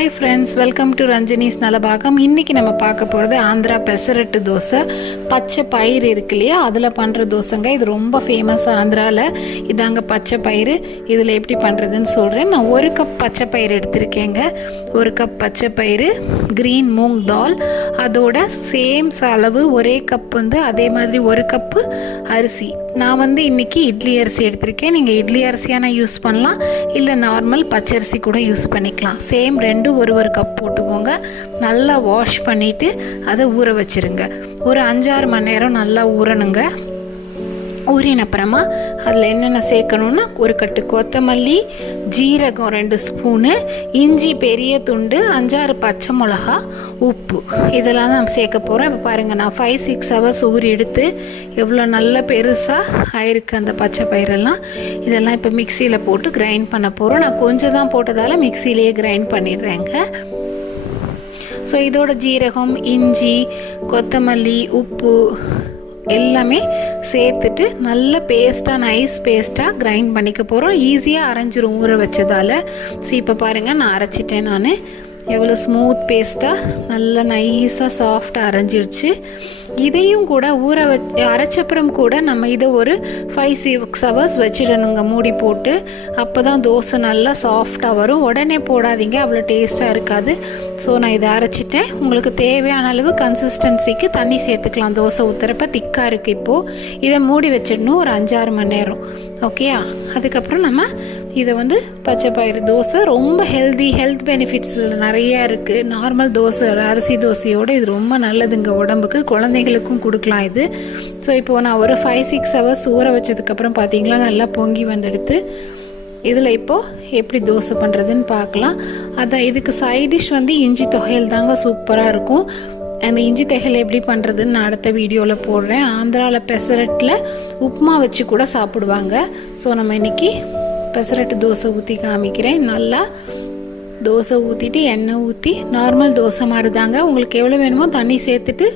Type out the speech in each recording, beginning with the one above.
Hi friends, welcome to Ranjani's Nalabagam. இன்னைக்கு நம்ம பார்க்க போகிறது ஆந்திரா பெசரட்டு தோசை. பச்சை பயிறு இருக்கு இல்லையா, அதில் பண்ணுற தோசைங்க. இது ரொம்ப ஃபேமஸ் ஆந்திராவில். இதாங்க பச்சை பயிறு. இதில் எப்படி பண்ணுறதுன்னு சொல்கிறேன். நான் 1 கப் பச்சை பயிறு எடுத்திருக்கேங்க. 1 கப் பச்சை பயிறு, க்ரீன் மூங் தால், அதோட சேம் அளவு ஒரே கப் அதே மாதிரி 1 கப்பு அரிசி. நான் இன்னைக்கு இட்லி அரிசி எடுத்திருக்கேன். நீங்கள் இட்லி அரிசியான யூஸ் பண்ணலாம், இல்லை நார்மல் பச்சரிசி கூட யூஸ் பண்ணிக்கலாம். சேம் ரெண்டும் ஒரு கப் போட்டுக்கோங்க. நல்லா வாஷ் பண்ணிவிட்டு அதை ஊற வச்சுருங்க. ஒரு 5-6 மணி நேரம் நல்லா ஊறணுங்க. ஊறின அப்புறமா அதில் என்னென்ன சேர்க்கணுன்னா, 1 கட்டு கொத்தமல்லி, ஜீரகம் 2 ஸ்பூனு, இஞ்சி பெரிய துண்டு, 5-6 பச்சை மிளகா, உப்பு, இதெல்லாம் தான் சேர்க்க போகிறோம். இப்போ பாருங்கள், நான் 5-6 ஹவர்ஸ் ஊறி எடுத்து எவ்வளோ நல்ல பெருசாக ஆயிருக்கு அந்த பச்சை பயிரெல்லாம். இதெல்லாம் இப்போ மிக்சியில் போட்டு கிரைண்ட் பண்ண போகிறோம். நான் கொஞ்சம் தான் போட்டதால் மிக்சியிலேயே கிரைண்ட் பண்ணிடுறேங்க. ஸோ இதோட ஜீரகம், இஞ்சி, கொத்தமல்லி, உப்பு எல்லாமே சேர்த்துட்டு நல்ல பேஸ்ட்டாக, நைஸ் பேஸ்ட்டாக கிரைண்ட் பண்ணிக்க போகிறோம். ஈஸியாக அரைஞ்சிரும் ஊற வச்சதால். இப்போ பாருங்கள், நான் அரைச்சிட்டேன். நான் எவ்வளோ ஸ்மூத் பேஸ்ட்டாக நல்லா நைஸாக சாஃப்டாக அரைஞ்சிடுச்சு. இதையும் கூட அரைச்சப்புறம் கூட நம்ம இதை ஒரு 5-6 ஹவர்ஸ் வச்சிடணுங்க மூடி போட்டு. அப்போ தான் தோசை நல்லா சாஃப்டாக வரும். உடனே போடாதீங்க, அவ்வளோ டேஸ்ட்டாக இருக்காது. ஸோ நான் இதை அரைச்சிட்டேன். உங்களுக்கு தேவையான அளவு கன்சிஸ்டன்சிக்கு தண்ணி சேர்த்துக்கலாம். தோசை ஊற்றுறப்ப திக்காக இருக்குது. இப்போது இதை மூடி வச்சிடணும் ஒரு 5-6 மணி நேரம். ஓகேயா? அதுக்கப்புறம் நம்ம இதை பச்சை பயிறு தோசை ரொம்ப ஹெல்த் பெனிஃபிட்ஸ் நிறையா இருக்குது. நார்மல் தோசை, அரிசி தோசையோடு இது ரொம்ப நல்லதுங்க உடம்புக்கு. குழந்தைகளுக்கும் கொடுக்கலாம் இது. ஸோ இப்போது நான் ஒரு 5-6 ஹவர்ஸ் ஊற வச்சதுக்கப்புறம் பார்த்தீங்களா நல்லா பொங்கி வந்துடுத்து. இதில் இப்போது எப்படி தோசை பண்ணுறதுன்னு பார்க்கலாம். அதான் இதுக்கு சைட் டிஷ் இஞ்சி தொகையல் தாங்க சூப்பராக இருக்கும். அந்த இஞ்சி தொகையல் எப்படி பண்ணுறதுன்னு நான் அடுத்த வீடியோவில் போடுறேன். ஆந்திராவில் பெசரட்டில் உப்புமா வச்சு கூட சாப்பிடுவாங்க. ஸோ நம்ம இன்றைக்கி பெசரட்டு தோசை ஊற்றி காமிக்கிறேன். நல்லா தோசை ஊற்றிட்டு எண்ணெய் ஊற்றி நார்மல் தோசை மாதிரி தாங்க. உங்களுக்கு எவ்வளோ வேணுமோ தண்ணி சேர்த்துட்டு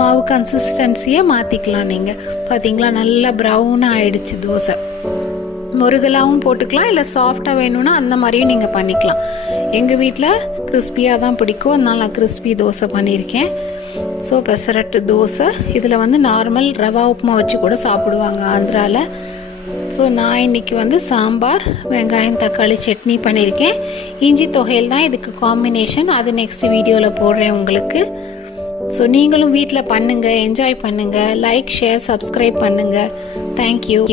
மாவு கன்சிஸ்டன்சியை மாற்றிக்கலாம். நீங்கள் பார்த்தீங்களா நல்லா ப்ரௌனாக ஆயிடுச்சு தோசை. முருகலாகவும் போட்டுக்கலாம், இல்லை சாஃப்டாக வேணும்னா அந்த மாதிரியும் நீங்கள் பண்ணிக்கலாம். எங்கள் வீட்டில் கிறிஸ்பியாக தான் பிடிக்கும், அதனால் நான் கிறிஸ்பி தோசை பண்ணியிருக்கேன். ஸோ பெசரட்டு தோசை இதில் நார்மல் ரவா உப்புமா வச்சு கூட சாப்பிடுவாங்க ஆந்திராவில். ஸோ நான் இன்றைக்கி சாம்பார், வெங்காயம், தக்காளி சட்னி பண்ணியிருக்கேன். இஞ்சி தொகையில் தான் இதுக்கு காம்பினேஷன். அது நெக்ஸ்ட் வீடியோவில் போடுறேன் உங்களுக்கு. ஸோ நீங்களும் வீட்டில் பண்ணுங்கள், என்ஜாய் பண்ணுங்கள். லைக், ஷேர், சப்ஸ்கிரைப் பண்ணுங்கள். தேங்க்யூ.